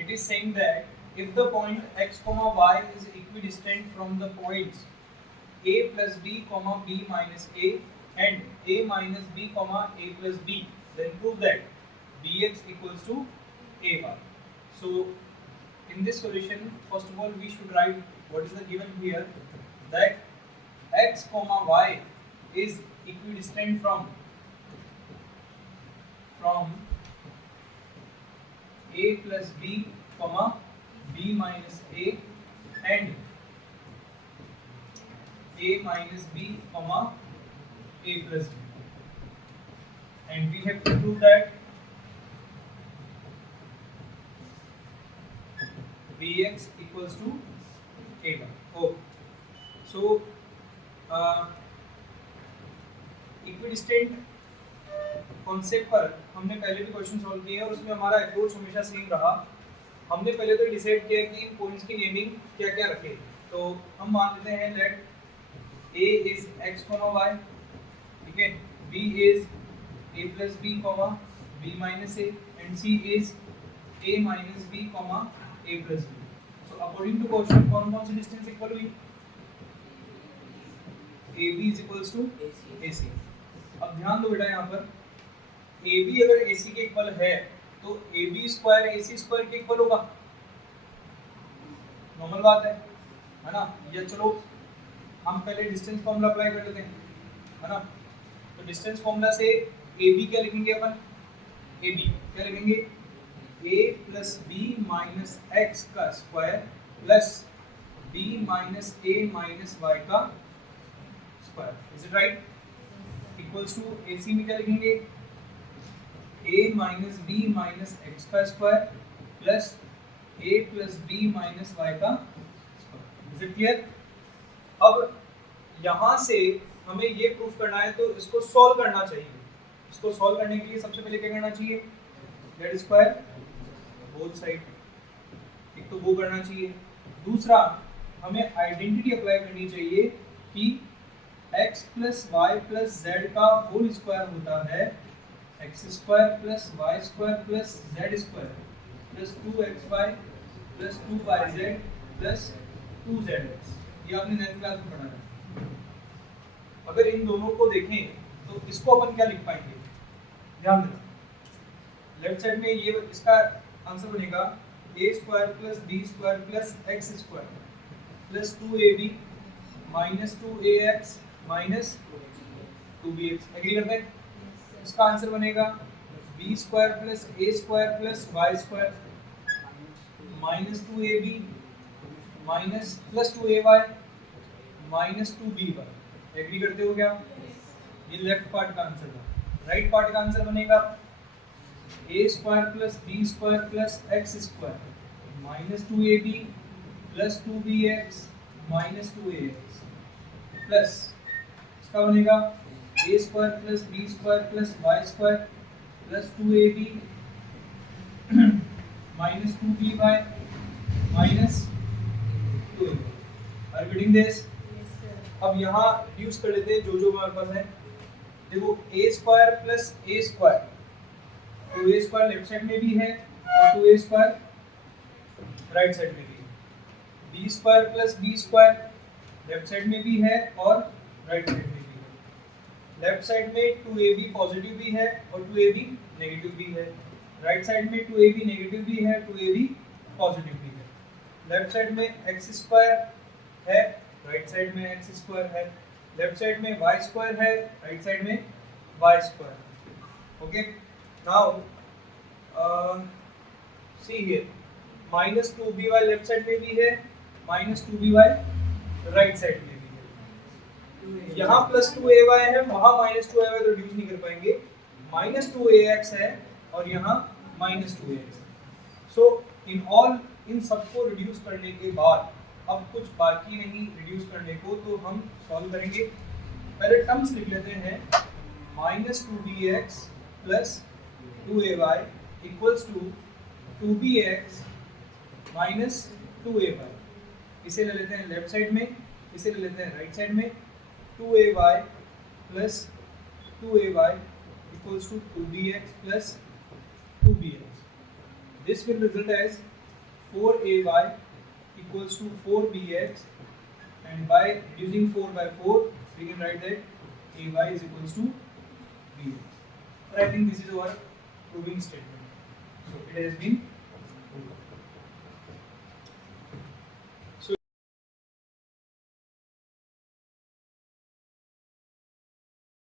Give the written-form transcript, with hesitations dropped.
it is saying that if the point x comma y is equidistant from the points a plus b comma b minus a and a minus b comma a plus b, then prove that bx equals to ay. So in this solution, first of all we should write what is the given here, that x comma y is equidistant from a plus b comma b minus a and a minus b comma a plus b, and we have to prove that bx equals to a. Okay, so equidistant concept पर हमने पहले भी question solve किए और उसमें हमारा approach हमेशा same रहा। हमने पहले तो डिसाइड किया कि इन पॉइंट्स की नेमिंग क्या क्या रखें, तो हम मान लेते हैं let a is x, y, ठीक है, b is a plus b, b minus a and c is a minus b, a plus b। so according to question कौन कौन सी डिस्टेंस इक्वल हुई, ab is equals to ac। अब ध्यान दो बेटा, यहाँ पर AB अगर AC के इक्वल है तो AB स्क्वायर AC स्क्वायर के इक्वल होगा, नॉर्मल बात है ना। या चलो हम पहले डिस्टेंस फॉर्मूला अप्लाई कर लेते हैं, है ना। तो डिस्टेंस फॉर्मूला से AB क्या लिखेंगे अपन, AB क्या लिखेंगे, A plus b minus x का square plus b minus a minus y का square, is it right, equals to AC में क्या लिखेंगे, a minus b minus x का square plus a plus b minus y का square, is it clear. अब यहाँ से हमें ये प्रूफ करना है तो इसको सॉल्व करना चाहिए। इसको सॉल्व करने के लिए सबसे पहले क्या करना चाहिए, लेट स्क्वायर बोथ साइड, एक तो वो करना चाहिए। दूसरा हमें आइडेंटिटी अप्लाई करनी चाहिए कि x plus Y plus Z का होल स्क्वायर होता है X square plus Y square plus Z square plus 2xy plus 2yz plus 2zx। ये आपने 9th क्लास में पढ़ा है। अगर इन दोनों को देखें तो इसको अपन क्या लिख पाएंगे, ध्यान देना, लेफ्ट साइड में ये इसका आंसर बनेगा a square plus b square plus x square plus 2ab minus 2ax minus 2bx। Agree करते हैं, इसका आंसर बनेगा b square plus a square plus y square minus 2ab minus plus 2ay minus 2by। Agree करते हो क्या, ये left part का answer था। राइट पार्ट का आंसर बनेगा a square plus b square plus x square minus 2ab plus 2bx minus 2ax plus इसका बनेगा a square plus b square plus y square plus 2ab minus 2by minus 2ab। Are you getting this? अब यहाँ reduce कर लेते हैं जो जो हमारे पास है। देखो a square plus a square, तो a स्क्वायर लेफ्ट साइड में भी है और 2a स्क्वायर राइट साइड में भी है। b square plus b square left side में भी है और राइट साइड में भी है। लेफ्ट साइड में 2ab पॉजिटिव भी है और 2ab नेगेटिव भी है। राइट साइड में 2ab नेगेटिव भी है, 2ab पॉजिटिव भी है। लेफ्ट साइड में x स्क्वायर है, राइट साइड में x स्क्वायर है। लेफ्ट साइड में y स्क्वायर है, राइट साइड में y square. Okay, now see here minus 2by left side में भी है, माइनस 2by राइट साइड में भी है। यहाँ प्लस 2ay है, वहाँ माइनस 2ay तो रिड्यूस नहीं कर पाएंगे। माइनस 2ax है और यहाँ minus 2ax। So in all in सबको रिड्यूस करने के बाद अब कुछ बाकी नहीं रिड्यूस करने को, तो हम सॉल्व करेंगे। पहले टर्म्स लिख लेते हैं, minus 2bx plus 2ay equals to 2bx minus 2ay। इसे ले लेते हैं लेफ्ट साइड में, इसे ले लेते हैं राइट साइड में। 2ay plus 2ay equals to 2bx plus 2bx। This will result as 4ay equals to 4bx, and by reducing 4 by 4 we can write that ay is equals to bx. But I think this is our proving statement. So it has been